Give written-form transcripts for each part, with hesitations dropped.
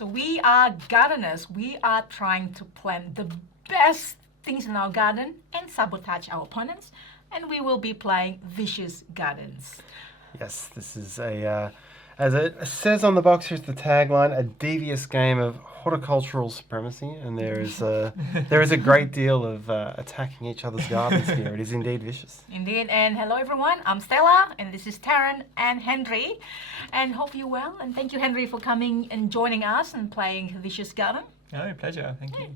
So we are gardeners. We are trying to plant the best things in our garden and sabotage our opponents. And we will be playing vicious gardens. Yes, this is as it says on the box, here's the tagline, a devious game of horticultural supremacy. And there is a great deal of attacking each other's gardens here. It is indeed vicious. Indeed. And hello, everyone. I'm Stella, and this is Tarrant and Henry. And hope you're well. And thank you, Henry, for coming and joining us and playing Vicious Garden. No, pleasure. Thank you.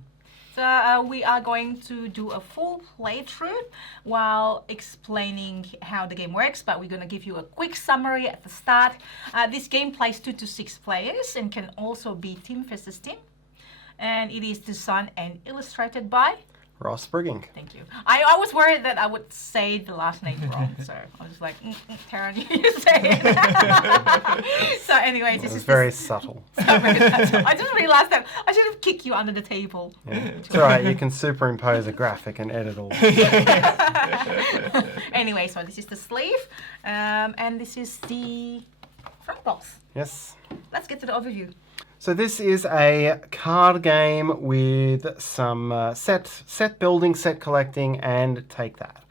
So we are going to do a full playthrough while explaining how the game works, but we're going to give you a quick summary at the start. This game plays 2 to 6 players and can also be team versus team. And it is designed and illustrated by Ross Bruggink. Thank you. I was worried that I would say the last name wrong, so I was just like, Tarrant, you say it. So anyway, this It was is very subtle. I just realized that I should have kicked you under the table. Yeah. It's all right, you can superimpose a graphic and edit all. Anyway, so this is the sleeve, and this is the front box. Yes. Let's get to the overview. So this is a card game with some set building, set collecting, and take that.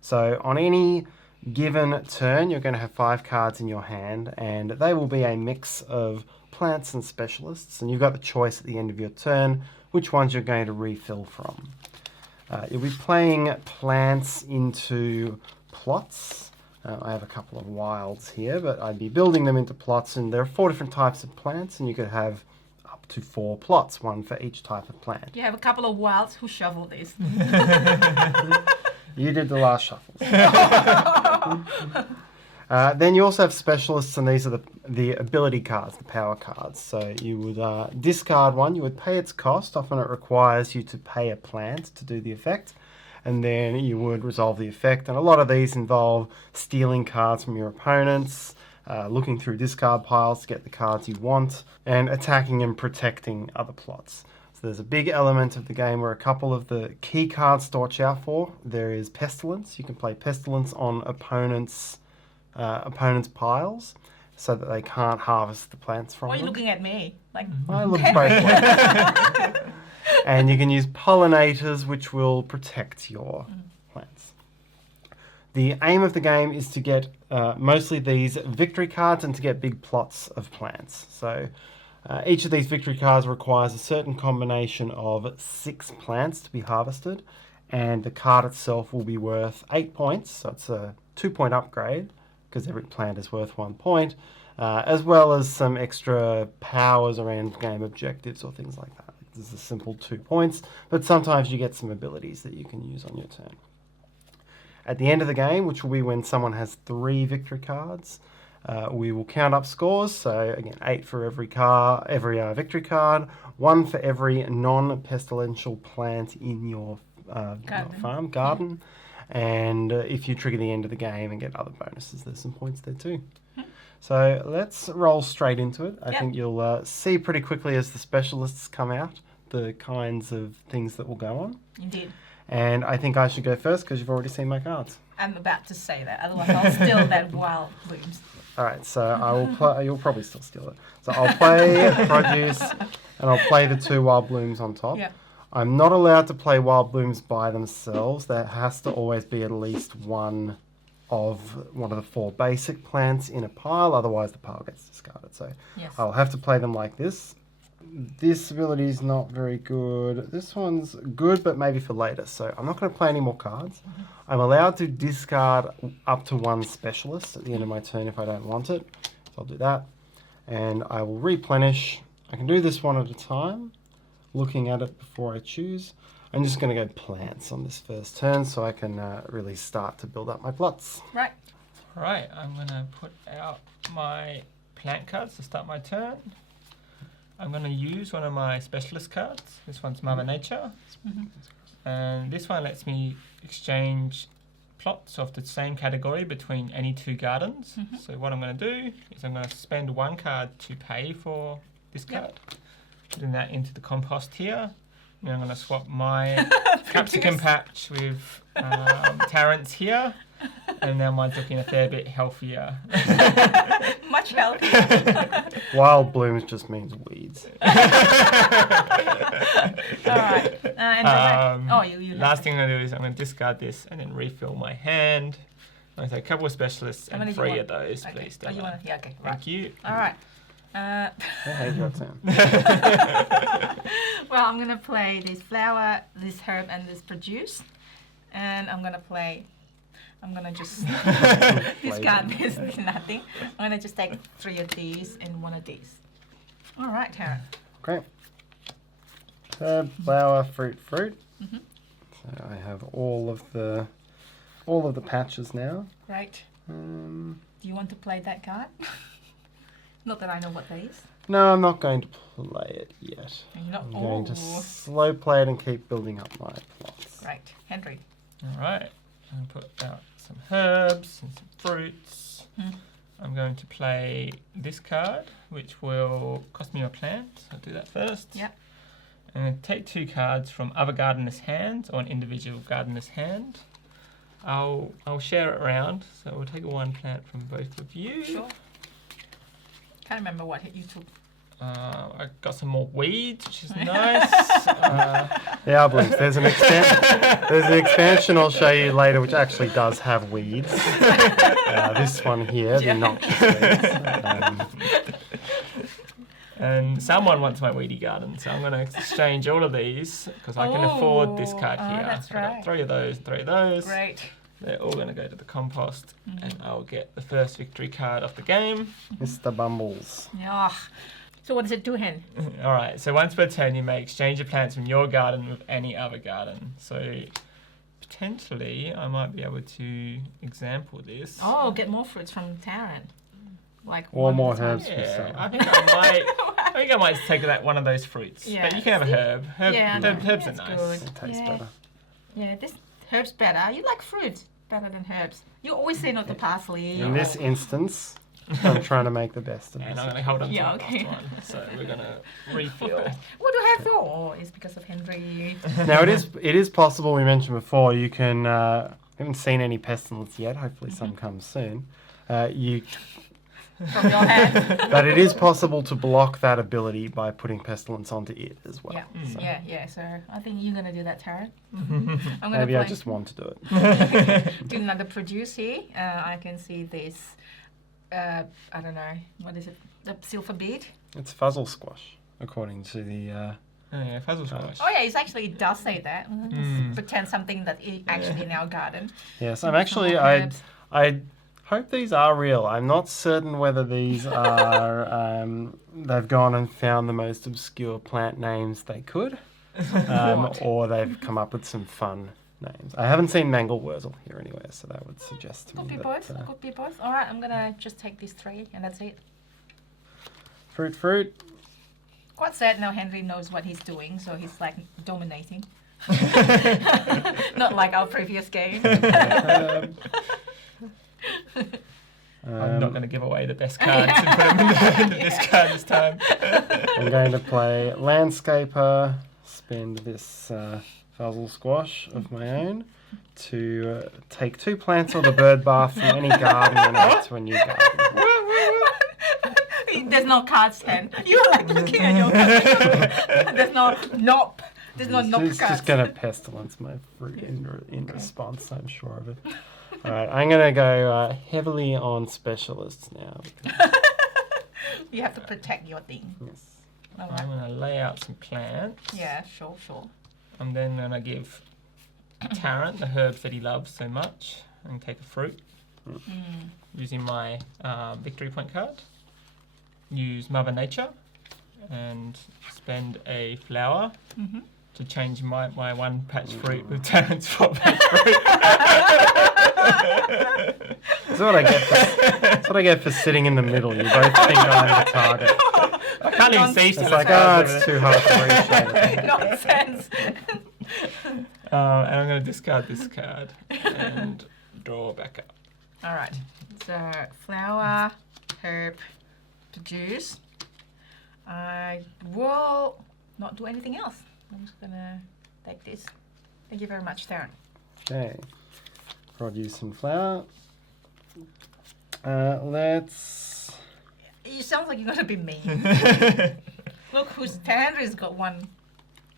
So on any given turn, you're going to have 5 cards in your hand, and they will be a mix of plants and specialists, and you've got the choice at the end of your turn which ones you're going to refill from. You'll be playing plants into plots. I have a couple of wilds here, but I'd be building them into plots, and there are 4 different types of plants, and you could have up to 4 plots, 1 for each type of plant. You have a couple of wilds. Who shoveled this? You did the last shuffles. Then you also have specialists, and these are the ability cards, the power cards. So you would discard one, you would pay its cost. Often it requires you to pay a plant to do the effect. And then you would resolve the effect. And a lot of these involve stealing cards from your opponents, looking through discard piles to get the cards you want, and attacking and protecting other plots. So there's a big element of the game where a couple of the key cards to watch out for. There is Pestilence. You can play Pestilence on opponents' piles so that they can't harvest the plants from Why are them. you looking at me? Like, I look both ways. And you can use pollinators, which will protect your plants. The aim of the game is to get mostly these victory cards and to get big plots of plants. So each of these victory cards requires a certain combination of 6 plants to be harvested, and the card itself will be worth 8 points, so it's a 2-point upgrade, because every plant is worth 1 point, as well as some extra powers around game objectives or things like that. This is a simple 2 points, but sometimes you get some abilities that you can use on your turn. At the end of the game, which will be when someone has 3 victory cards, we will count up scores. So again, 8 for every victory card, 1 for every non-pestilential plant in your garden. And if you trigger the end of the game and get other bonuses, there's some points there too. So let's roll straight into it. I think you'll see pretty quickly as the specialists come out the kinds of things that will go on. Indeed. And I think I should go first because you've already seen my cards. I'm about to say that, otherwise I'll steal that wild blooms. All right, so I will play. You'll probably still steal it. So I'll play produce, and I'll play the 2 wild blooms on top. Yeah. I'm not allowed to play wild blooms by themselves. There has to always be at least one of the 4 basic plants in a pile, otherwise the pile gets discarded. So Yes. I'll have to play them like this. This ability is not very good. This one's good, but maybe for later. So I'm not going to play any more cards. I'm allowed to discard up to 1 specialist at the end of my turn if I don't want it. So I'll do that. And I will replenish. I can do this one at a time, looking at it before I choose. I'm just going to go plants on this first turn so I can really start to build up my plots. Right. Right, I'm going to put out my plant cards to start my turn. I'm going to use one of my specialist cards. This one's Mother Nature. And this one lets me exchange plots of the same category between any 2 gardens. So what I'm going to do is I'm going to spend 1 card to pay for this card. Putting that into the compost here. Now I'm going to swap my capsicum patch with Tarrant's here. And now mine's looking a fair bit healthier. Much healthier. Wild blooms just means weeds. All right. And you last thing I'm going to do is I'm going to discard this and then refill my hand. I'm going to take a couple of specialists How many and do you 3 want? of those, Okay. please. Oh, you Stella. want to? Yeah, okay. Right. Thank you. All right. How do you sound? Well, I'm going to play this flower, this herb, and this produce. And I'm going to just discard this, nothing. I'm going to just take 3 of these and 1 of these. All right, Tarrant. Okay. Herb, flower, fruit. Mm-hmm. So I have all of the patches now. Right. Do you want to play that card? Not that I know what that is. No, I'm not going to play it yet. You're not. I'm going to slow play it and keep building up my plots. Right, Henry. All right. I'm going to put out some herbs and some fruits. Hmm. I'm going to play this card, which will cost me a plant. I'll do that first. Yep. I'm going to take 2 cards from other gardener's hands or an individual gardener's hand. I'll share it around. So we'll take 1 plant from both of you. Sure. Can't remember what you took. I got some more weeds, which is nice. Yeah, blooms. There's an expansion I'll show you later, which actually does have weeds. This one here, the noxious weeds. And someone wants my weedy garden, so I'm going to exchange all of these because I can afford this card Oh, here. that's So I've got right. 3 of those, 3 of those. Great. They're all going to go to the compost, and I'll get the first victory card of the game. Mr. Bumbles. Yeah. So what does it do, Hen? All right, so once per turn, you may exchange your plants from your garden with any other garden. So potentially, I might be able to example this. Oh, get more fruits from Tarrant. Like Or one more at a time. herbs. Yeah, I think I might take that one of those fruits. Yeah. But you can have a herb. Yeah, I know. Herbs are That's nice. good. It tastes Yeah. better. Yeah, this herb's better. You like fruits better than herbs. You always say not to parsley. In this instance, I'm trying to make the best of And this. I'm going to hold on to Yeah, the okay. last one. So we're going to refill. What do I have for? Oh, it's because of Henry. Now it is possible. We mentioned before you can. Haven't seen any pestilence yet. Hopefully, some comes soon. From your hand. But it is possible to block that ability by putting pestilence onto it as well. Yeah, yeah. So I think you're gonna do that, Tarrant. I'm gonna Maybe I play- just want to do it. do another produce here. I can see this. I don't know. What is it? The silver beet. It's fuzzle squash, according to the. Oh, yeah, fuzzle squash. Oh yeah, it does say that. Pretend something that is actually in our garden. Yes, I'm actually. Some herbs. I hope these are real. I'm not certain whether these are. They've gone and found the most obscure plant names they could, or they've come up with some fun names. I haven't seen Mangelwurzel here anywhere, so that would suggest to Could me be that both. Could be both. All right, I'm gonna just take these 3, and that's it. fruit. Quite sad now. Henry knows what he's doing, so he's like dominating. Not like our previous game. I'm not going to give away the best cards and put them in the discard this time. I'm going to play Landscaper, spend this fuzzle squash of my own to take 2 plants or the bird bath from any garden and add to a new garden. There's no cards, Hen. You're like looking at your cards. There's no nope. There's no nope It's cards. just going to pestilence my fruit in response, I'm sure of it. All right, I'm going to go heavily on specialists now. You have to protect your thing. Yes. All I'm right. going to lay out some plants. Yeah, sure. I'm then going to give Tarrant the herbs that he loves so much and take a fruit using my victory point card. Use Mother Nature and spend a flower to change my 1 patch fruit with Tarrant's 4 patch fruit. That's what I get for sitting in the middle. You both think I'm the target. I can't even see It's some like, it's too hard to reach. Nonsense. and I'm going to discard this card and draw back up. All right. So flower, herb, produce. I will not do anything else. I'm just gonna take this. Thank you very much, Tarrant. Okay. Produce and flour. Let's. You sound like you're gonna be mean. Look, whose Henry's got one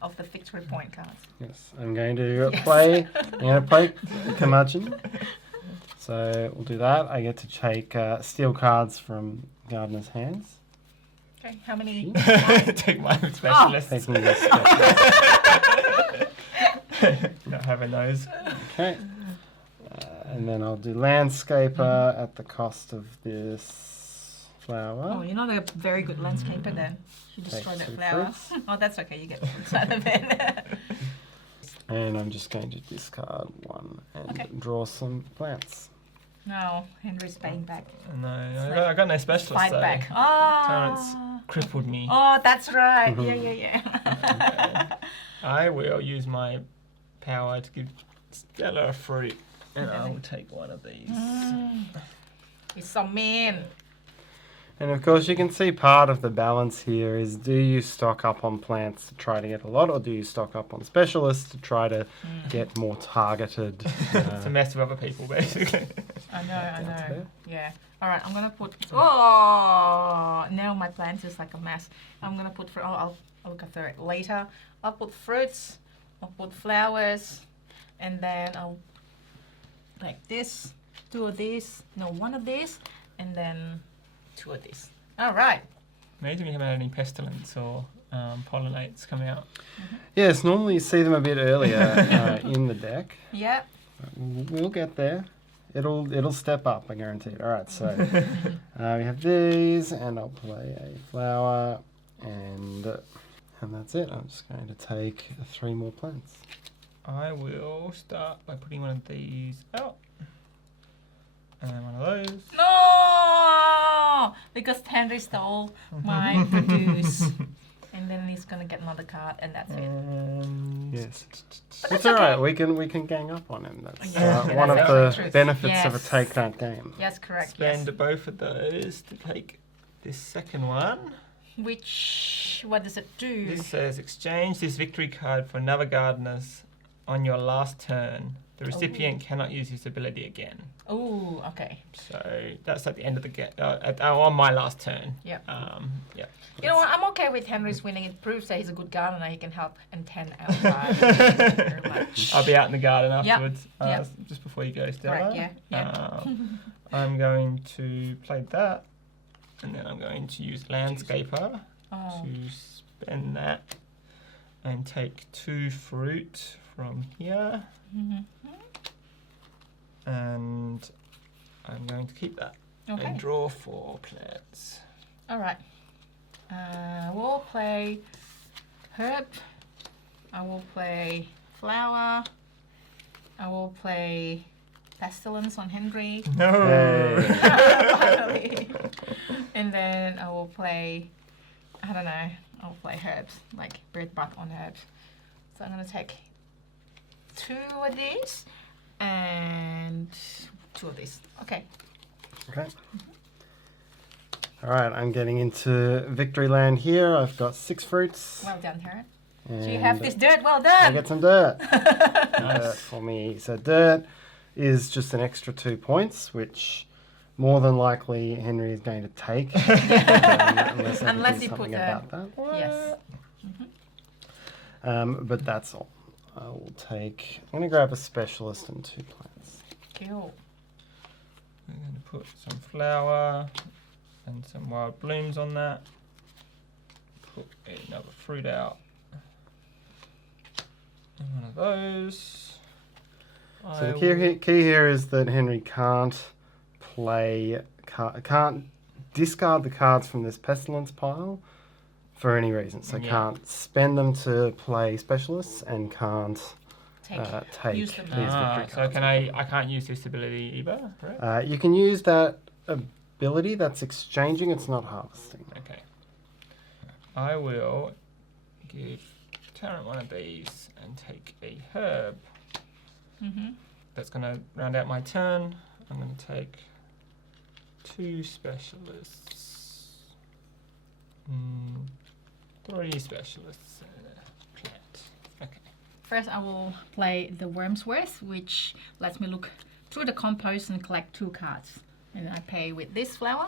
of the victory point cards. Yes, I'm going to Yes. play. I'm going to play curmudgeon. So we'll do that. I get to take steal cards from Gardener's hands. Okay, how many? Take my specialist. Taking this special. Not having those. Okay. And then I'll do landscaper at the cost of this flower. Oh, you're not a very good landscaper then. You destroyed Take that two flower. fruits. Oh, that's okay. You get fruits out of it. And I'm just going to discard one and Okay. draw some plants. No, Henry's paying back. No, I got no specialist. Fight so back. Oh. Tarrant's crippled me. Oh, that's right. Mhm. Yeah. I will use my power to give Stella a fruit, and I Okay. will take one of these. He's so mean. And of course, you can see part of the balance here is, do you stock up on plants to try to get a lot, or do you stock up on specialists to try to get more targeted? To mess with other people, basically. I know. That's fair. Yeah. All right, I'm gonna put. Oh, now my plant is like a mess. I'm gonna put. I'll look after it later. I'll put fruits. I'll put flowers, and then I'll like this, two of these. No, one of these, and then two of these. All right. Imagine we haven't had any pestilence or pollinates come out. Yes, normally you see them a bit earlier in the deck. Yeah. We'll get there. It'll step up, I guarantee it. All right, so we have these, and I'll play a flower, and that's it. I'm just going to take 3 more plants. I will start by putting one of these out. And one of those. No, because Henry stole my produce, and then he's gonna get another card, and that's it. And Yes, But it's that's all right. okay. We can gang up on him. That's Yeah, one of that's the actually true. benefits of a Yes. take that game. Yes, correct. spend Yes. both of those to take this second one. What does it do? This says exchange this victory card for another gardener's on your last turn. The recipient cannot use his ability again. Oh, okay. So that's at the end of the game. On my last turn. Yep. Yeah. You know what? I'm okay with Henry's winning. It proves that he's a good gardener. He can help and tend our lives very much. I'll be out in the garden Yep. afterwards. Yep. Just before you go, Stella. Correct, yeah. I'm going to play that, and then I'm going to use landscaper Oh. to spend that and take 2 fruit from here, Mhm. and I'm going to keep that Okay. and draw 4 plants. All right. We'll play herb. I will play flower. I will play pestilence on Henry. No. Hey. Finally. And then I will play, I don't know, I'll play herbs, like bread butt on herbs. So I'm gonna take 2 of these and 2 of these. Okay. Okay. All right, I'm getting into victory land here. I've got 6 fruits. Well done, Tarrant. And So you have this dirt. Well I done. get some dirt. Dirt Nice. for me. So dirt is just an extra 2 points, which more than likely Henry is going to take. Unless I Unless do you put something a- about that. Yes. But that's all. I will take. I'm going to grab a specialist and 2 plants. Cool. I'm going to put some flower and some wild blooms on that. Put another fruit out. And one of those. So the key here is that Henry can't can't discard the cards from this pestilence pile for any reason. So Yeah. can't spend them to play specialists and can't take Use them. these victory so cards. I can't use this ability either, right? You can use that ability. That's exchanging. It's not harvesting. Okay. I will give Tarrant one of these and take a herb. Mm-hmm. That's going to round out my turn. I'm going to take 2 specialists. 3 specialists and a plant. Okay. First, I will play the Worm's Worth, which lets me look through the compost and collect 2 cards. And I pay with this flower.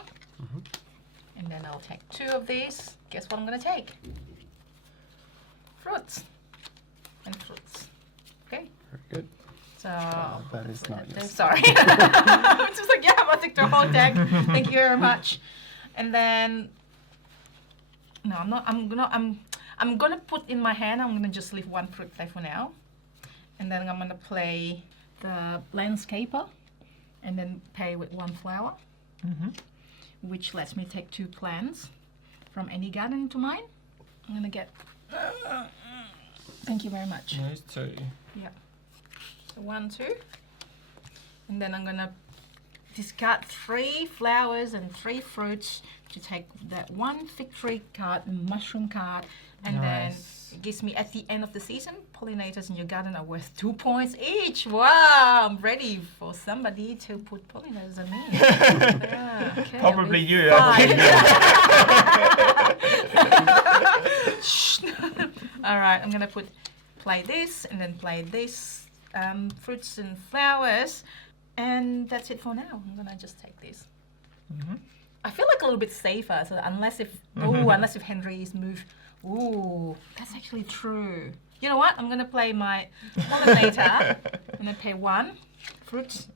And then I'll take 2 of these. Guess what I'm going to take? Fruits. And fruits. Okay? Very good. So, That is not yours. sorry. I'm just like, yeah, I'm going to take the whole deck. Thank you very much. And then, no, I'm not, I'm gonna put in my hand, I'm gonna just leave 1 fruit there for now. And then I'm gonna play the landscaper and then pay with 1 flower, which lets me take 2 plants from any garden into mine. I'm gonna get, thank you very much. Those 2. Yeah. So 1, 2. And then I'm gonna discard 3 flowers and 3 fruits to take that 1 victory card, mushroom card, and then it gives me at the end of the season, pollinators in your garden are worth 2 points each. Wow, I'm ready for somebody to put pollinators on me. Yeah, okay, Probably with you. 5. All right, I'm gonna play this and then play this, fruits and flowers. And that's it for now. I'm gonna just take this. I feel like a little bit safer. So unless if Henry is moved, ooh, that's actually true. You know what? I'm gonna play my pollinator. I'm gonna pay 1 fruits.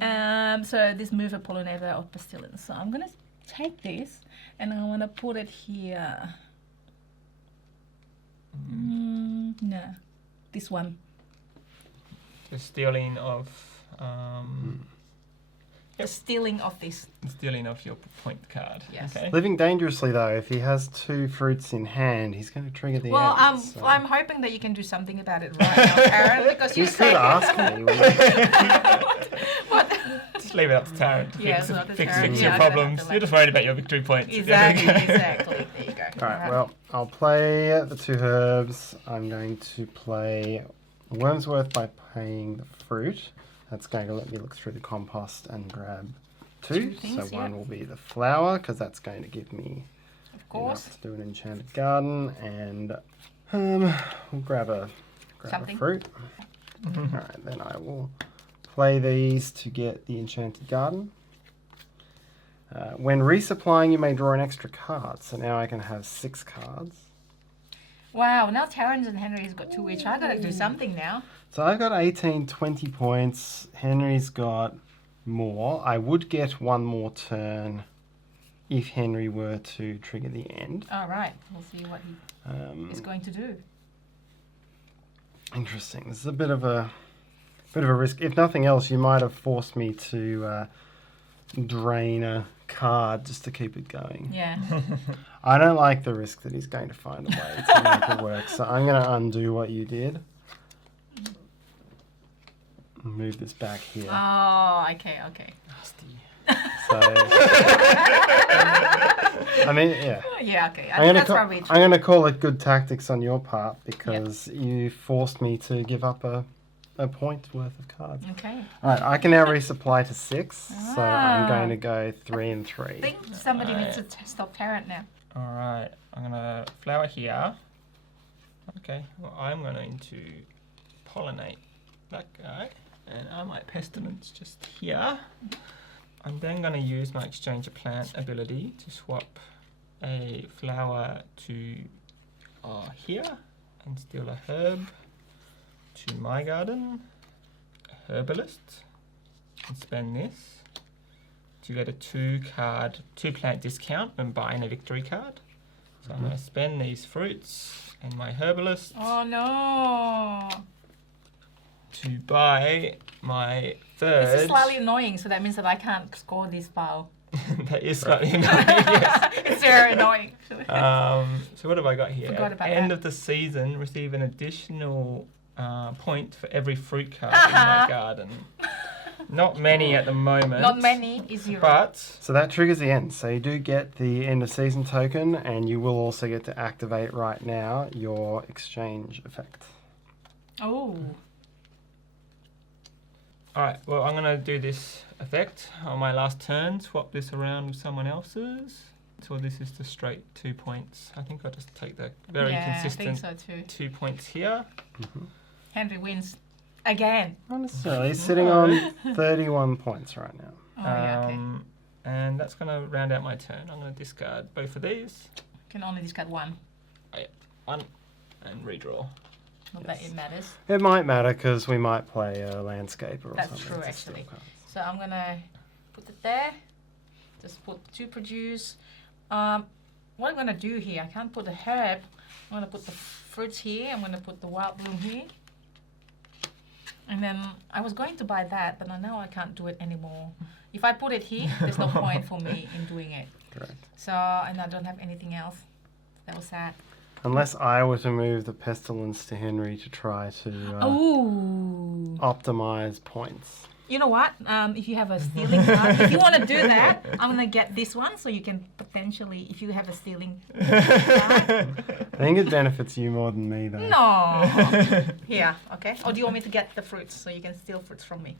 So this move a pollinator of pastillin. So I'm gonna take this and I'm gonna put it here. No, this one. The stealing of The stealing of this. stealing of your point card. Yes. Okay. Living dangerously though, if he has 2 fruits in hand, he's going to trigger the Well, end. So. I'm hoping that you can do something about it right now, Tarrant, because you You could said ask me. what? Just leave it up to Tarrant to Yeah, fix, it's up to fix Tarrant. your Yeah, I'm gonna have problems. to You're just worried about your victory points. Exactly, exactly. There you go. Alright, well, I'll play the 2 herbs. I'm going to play Wormsworth by playing the fruit. That's going to let me look through the compost and grab 2. 2 things, So 1 yeah. will be the flower, because that's going to give me Of course. enough to do an enchanted garden. And we'll grab a Something. fruit. Alright, then I will play these to get the enchanted garden. When resupplying, you may draw an extra card. So now I can have 6 cards. Wow, now Tarrant and Henry's got 2 each. I gotta do something now. So I've got 18, 20 points. Henry's got more. I would get 1 more turn if Henry were to trigger the end. All right, we'll see what he is going to do. Interesting. This is a bit of a risk. If nothing else, you might have forced me to drain a card just to keep it going. Yeah. I don't like the risk that he's going to find a way to make it work. So I'm going to undo what you did. Move this back here. Oh, okay. So, I mean, yeah. Yeah, okay. I'm That's probably I'm true. gonna call it good tactics on your part because you forced me to give up a point worth of cards. Okay. All right, I can now resupply to 6, so I'm Ah. going to go 3 and I 3. think somebody needs to stop Tarrant now. Alright, I'm going to flower here. Okay, well, I'm going to pollinate that guy. And I might pestilence just here. I'm then going to use my exchange a plant ability to swap a flower to here and steal a herb to my garden, a herbalist, and spend this to get a 2 plant discount when buying a victory card. So I'm going to spend these fruits and my herbalist Oh no. to buy my third. This is slightly annoying, so that means that I can't score this file. That is slightly annoying, yes. It's very annoying, actually. So what have I got here? Forgot At about end that. of the season, receive an additional point for every fruit card in my garden. Not many at the moment. Not many is 0. But So that triggers the end. So you do get the end of season token, and you will also get to activate right now your exchange effect. Oh. alright, well I'm gonna do this effect on my last turn, swap this around with someone else's. or this is the straight 2 points. I think I'll just take the very consistent I think so too. 2 points here. Henry wins again. Not necessarily. He's sitting on 31 points right now. Oh, yeah, okay. And that's going to round out my turn. I'm going to discard both of these. Can only discard one. One and redraw. Not that it matters. It might matter because we might play a landscaper or That's something. true, It's still actually. cards. So I'm gonna put it there. Just put 2 produce. What I'm gonna do here, I can't put the herb. I'm gonna put the fruits here. I'm gonna put the wild bloom here. And then I was going to buy that, but now I can't do it anymore. If I put it here, there's no point for me in doing it. Correct. So, and I don't have anything else. That was sad. Unless I were to move the pestilence to Henry to try to Ooh. optimize points. You know what? If you have a stealing card, if you want to do that, I'm going to get this one so you can potentially, if you have a stealing card. I think it benefits you more than me, though. No. Here, okay. Or do you want me to get the fruits so you can steal fruits from me?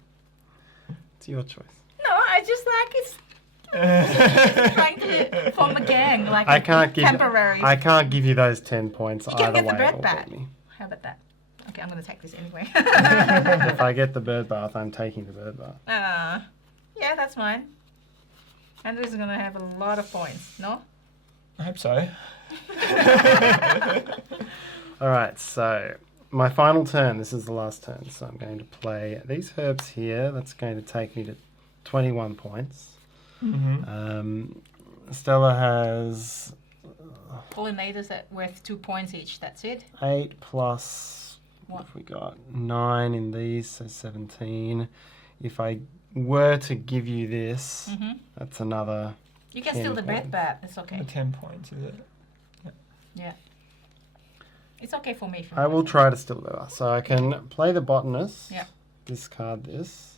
It's your choice. No, I just like it's trying to form a gang, like I can't give temporary. I can't give you those 10 points You either can get the way. bread it will back. beat me. How about that? Okay, I'm going to take this anyway. If I get the bird bath, I'm taking the bird bath. Yeah, that's mine. Andrew's going to have a lot of points, no? I hope so. All right, so my final turn. This is the last turn, so I'm going to play these herbs here. That's going to take me to 21 points. Stella has Pollinators that worth 2 points each, that's it. 8 plus, What? what have we got? 9 in these, so 17. If I were to give you this, that's another You can 10 steal the bread points. back, it's okay. 10 points, is it? Yeah. It's okay for me. If you I want will to. try to still do it. So I can play the botanist, Yeah. discard this,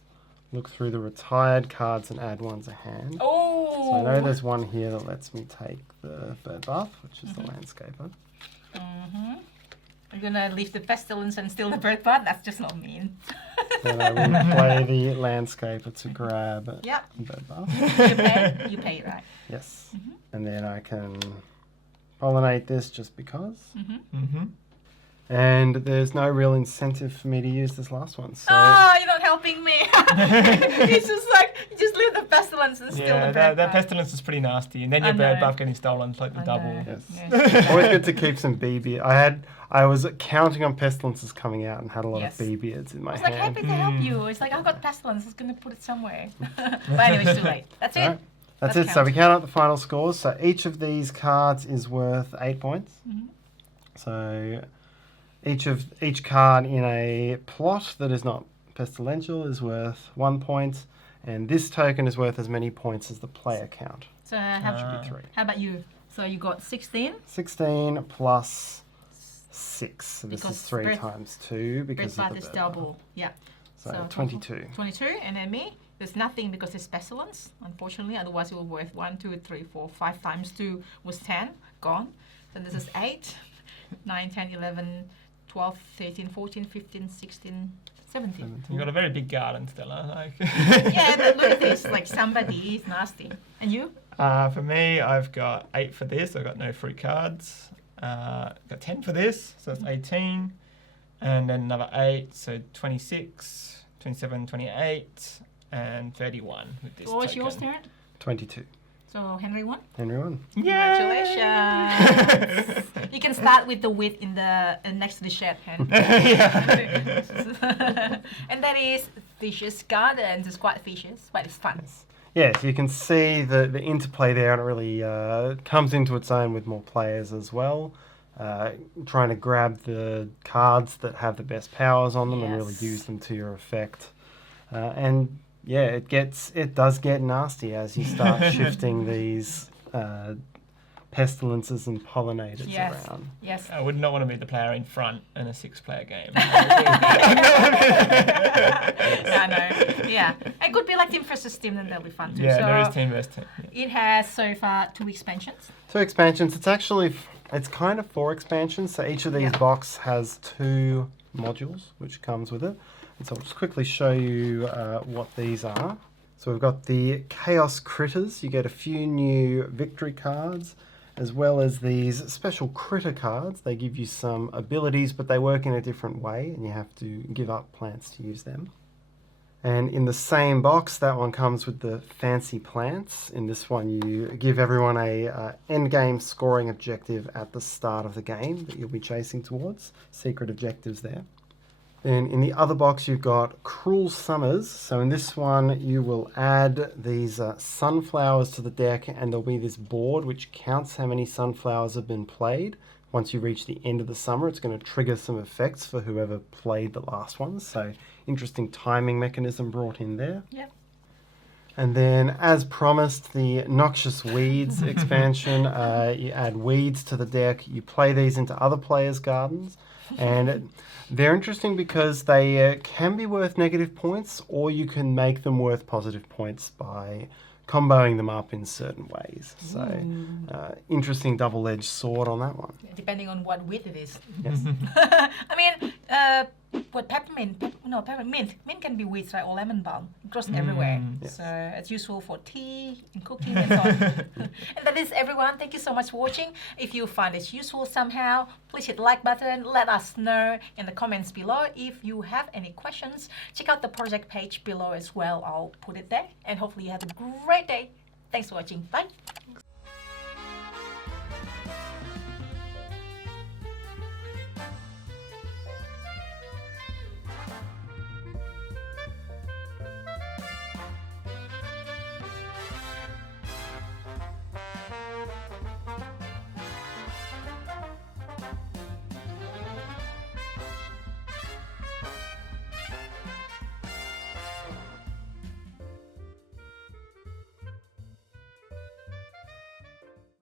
look through the retired cards and add one to hand. Oh! So I know there's one here that lets me take the bird bath, which is the landscaper. You're going to leave the pestilence and steal the bird bath? That's just not mean. Then I will play the landscaper to grab Yep. the bird bath. You pay, right? Yes. And then I can pollinate this just because. And there's no real incentive for me to use this last one. So Oh, you're not helping me. It's just like, you just leave the pestilence and steal the Yeah, bird that bath. pestilence is pretty nasty. And then I your bird know. buff getting stolen, it's like the I double. know. Yes. Yeah. always good to keep some bee beard. I was counting on pestilences coming out and had a lot Yes. of bee beards in my I was like, hand. happy to help you. It's like, I've got pestilence. I was going to put it somewhere. But anyway, it's too late. That's it. Alright. That's Let's it. So count. we count up the final scores. So each of these cards is worth 8 points. So each card in a plot that is not pestilential is worth 1 point, and this token is worth as many points as the player count. So Should be 3. how about you? So you got 16. 16 plus 6. So this Because is 3 bird- times 2 Bird because of bath the is bird double. Yeah. So 22. 22. And then me, there's nothing because it's pestilence, unfortunately. Otherwise, it will be worth 1, 2, 3, 4, 5 times 2 was 10. Gone. Then this is 8, 9, 10, 11, 12, 13, 14, 15, 16, 17. You've got a very big garden, Stella. Like. Yeah, but look at this. Like, somebody is nasty. And you? For me, I've got 8 for this. I've got no fruit cards. Got 10 for this, so that's 18. And then another 8, so 26, 27, 28, and 31 with this What was token. yours, Tarrant? 22. So Henry won. Henry won. Congratulations. You can start with the wheat in the next to the shed, Hen. And that is Fishes Gardens. It's quite fishes, but it's fun. Yes, you can see the interplay there, and it really comes into its own with more players as well. Trying to grab the cards that have the best powers on them and really Yes. use them to your effect. And yeah, it does get nasty as you start shifting these pestilences and pollinators Yes. around. Yes. I would not want to be the player in front in a 6-player game. I know. Yeah. It could be like team versus team, then that'll be fun too. Yeah, so there is team versus team. Yeah. it has so far 2 expansions. 2 expansions. It's actually it's kind of 4 expansions. So each of these Yeah. box has 2 modules, which comes with it. And so I'll just quickly show you what these are. So we've got the Chaos Critters. You get a few new victory cards, as well as these special critter cards. They give you some abilities, but they work in a different way, and you have to give up plants to use them. And in the same box, that one comes with the fancy plants. In this one, you give everyone a end game scoring objective at the start of the game that you'll be chasing towards. Secret objectives there. Then in the other box, you've got Cruel Summers. So in this one, you will add these sunflowers to the deck, and there'll be this board which counts how many sunflowers have been played. Once you reach the end of the summer, it's going to trigger some effects for whoever played the last ones. So interesting timing mechanism brought in there. Yep. And then, as promised, the Noxious Weeds expansion. You add weeds to the deck. You play these into other players' gardens. And they're interesting because they can be worth negative points, or you can make them worth positive points by comboing them up in certain ways. So, interesting double-edged sword on that one. Depending on what width it is. Yes. I mean, what peppermint? Mint. Mint can be with, right? Or lemon balm. It grows everywhere. Yes. So it's useful for tea and cooking and so on. And that is everyone. Thank you so much for watching. If you find this useful somehow, please hit the like button. Let us know in the comments below. If you have any questions, check out the project page below as well. I'll put it there. And hopefully you have a great day. Thanks for watching. Bye.